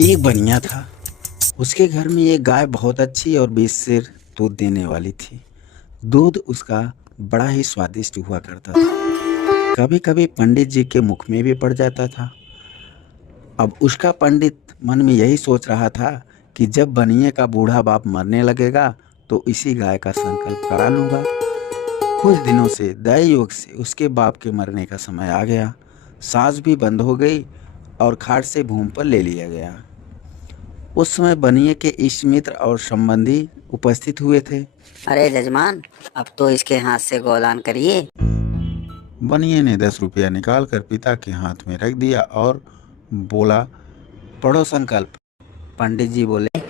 एक बनिया था। उसके घर में एक गाय बहुत अच्छी और 20 सेर दूध देने वाली थी। दूध उसका बड़ा ही स्वादिष्ट हुआ करता था। कभी कभी पंडित जी के मुख में भी पड़ जाता था। अब उसका पंडित मन में यही सोच रहा था कि जब बनिए का बूढ़ा बाप मरने लगेगा तो इसी गाय का संकल्प करा लूंगा। कुछ दिनों से दैव योग से उसके बाप के मरने का समय आ गया। सांस भी बंद हो गई और खाट से भूमि पर ले लिया गया। उस समय बनिए के इष्ट मित्र और संबंधी उपस्थित हुए थे। अरे जजमान, अब तो इसके हाथ से गोदान करिए। बनिए ने 10 रुपया निकाल कर पिता के हाथ में रख दिया और बोला, पढ़ो संकल्प। पंडित जी बोले,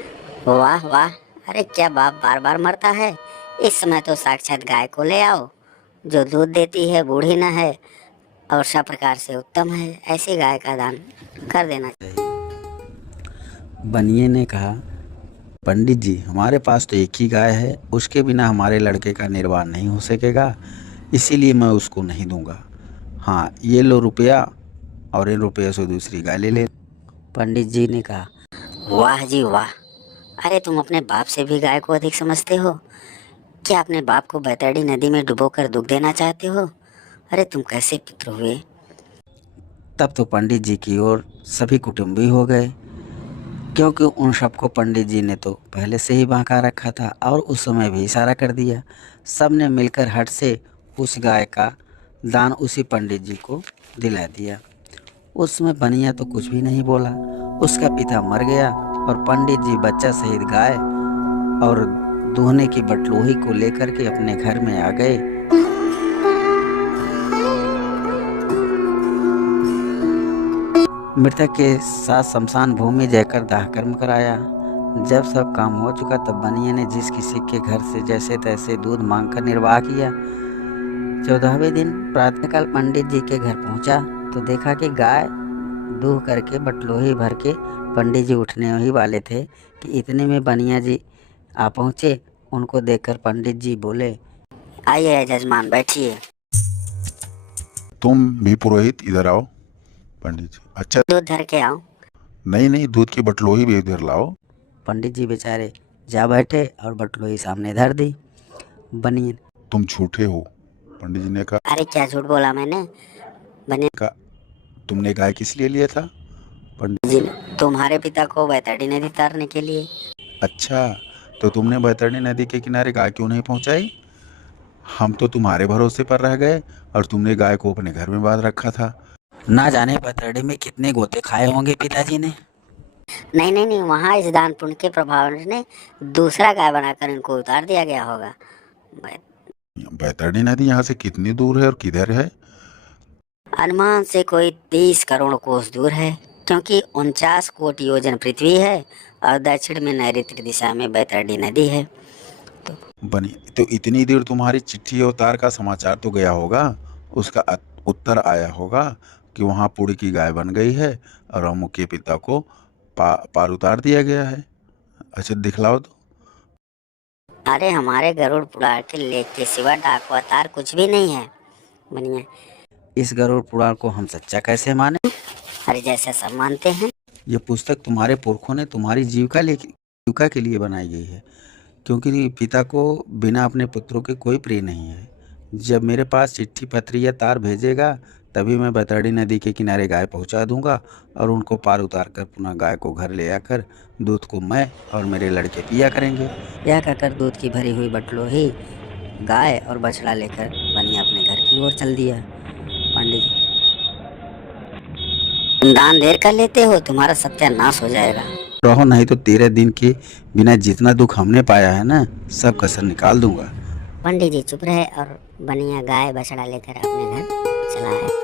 वाह वाह, अरे क्या बाप बार बार मरता है। इस समय तो साक्षात गाय को ले आओ, जो दूध देती है, बूढ़ी न है और सब प्रकार से उत्तम है। ऐसी गाय का दान कर देना चाहिए। बनिए ने कहा, पंडित जी हमारे पास तो एक ही गाय है, उसके बिना हमारे लड़के का निर्वाह नहीं हो सकेगा, इसीलिए मैं उसको नहीं दूंगा। हाँ, ये लो रुपया और इन रुपये से दूसरी गाय ले ले। पंडित जी ने कहा, वाह जी वाह, अरे तुम अपने बाप से भी गाय को अधिक समझते हो। क्या अपने बाप को बैतरणी नदी में डुबोकर दुख देना चाहते हो? अरे तुम कैसे पुत्र हुए। तब तो पंडित जी की ओर सभी कुटुंबी हो गए, क्योंकि उन सबको पंडित जी ने तो पहले से ही बहका रखा था और उस समय भी इशारा कर दिया। सब ने मिलकर हट से उस गाय का दान उसी पंडित जी को दिला दिया। उस समय बनिया तो कुछ भी नहीं बोला। उसका पिता मर गया और पंडित जी बच्चा सहित गाय और दूहने की बटलोही को लेकर के अपने घर में आ गए। मृतक के साथ शमशान भूमि जाकर दाह कर्म कराया। जब सब काम हो चुका तब बनिए ने जिस किसी के घर से जैसे तैसे दूध मांगकर निर्वाह किया। 14वें दिन प्रातःकाल पंडित जी के घर पहुंचा तो देखा कि गाय दूह करके बटलोही भर के पंडित जी उठने ही वाले थे कि इतने में बनिया जी आ पहुंचे। उनको देखकर पंडित जी बोले, आइए जजमान, बैठिए। तुम भी पुरोहित इधर आओ। पंडित जी, अच्छा। दूध धर के आओ। नहीं नहीं, दूध की बटलोही भी इधर लाओ। पंडित जी बेचारे जा बैठे और बटलोही सामने धर दी। बनिए, तुम झूठे हो। पंडित जी ने कहा। अरे क्या झूठ बोला मैंने? बने तुमने गाय किस लिए लिया था? पंडित जी, तुम्हारे पिता को बैतरणी नदी तारने के लिए। अच्छा, तो तुमने बैतरणी नदी के किनारे गाय क्यों नहीं पहुंचाई? हम तो तुम्हारे भरोसे पर रह गए और तुमने गाय को अपने घर में बांध रखा था। ना जाने बैतरणी में कितने गोते खाए होंगे पिताजी ने। नहीं नहीं नहीं, वहाँ इस दान पुण्य के प्रभाव ने दूसरा गाय बनाकर इनको उतार दिया गया होगा। बैतरणी नदी यहाँ से कितनी दूर है और किधर है? अनुमान से कोई 30 करोड़ कोस दूर है, क्योंकि 49 कोटि योजन पृथ्वी है और दक्षिण में नैऋत्य दिशा में बैतरणी नदी है। बनी तो इतनी देर तुम्हारी चिट्ठी और तार का समाचार तो गया होगा, उसका उत्तर आया होगा कि वहाँ पुड़ी की गाय बन गई है और अमुक के पिता को पार उतार दिया गया है। अच्छा दिखलाओ तो। अरे हमारे गरुड़ पुराण के लेख के सिवा डाकवातार कुछ भी नहीं है। बनिए, इस गरुड़ पुराण को हम सच्चा कैसे माने? अरे जैसे सब मानते हैं। ये पुस्तक तुम्हारे पुरखों ने तुम्हारी जीविका के लिए बनाई गई है, क्योंकि पिता को बिना अपने पुत्रों के कोई प्रिय नहीं है। जब मेरे पास चिट्ठी पत्री या तार भेजेगा तभी मैं बैतरणी नदी के किनारे गाय पहुंचा दूंगा और उनको पार उतार कर पुनः गाय को घर ले आकर दूध को मैं और मेरे लड़के पिया करेंगे। यह कहकर दूध की भरी हुई बटलोही गाय और बछड़ा लेकर बनिया अपने घर की ओर चल दिया। पंडित जी, तुम दान देर कर लेते हो, तुम्हारा सत्यानाश हो जाएगा। रहो, नहीं तो 13 दिन के बिना जितना दुख हमने पाया है ना, सब कसर निकाल दूंगा। पंडित जी चुप रहे और बनिया गाय बछड़ा लेकर अपने घर चला है।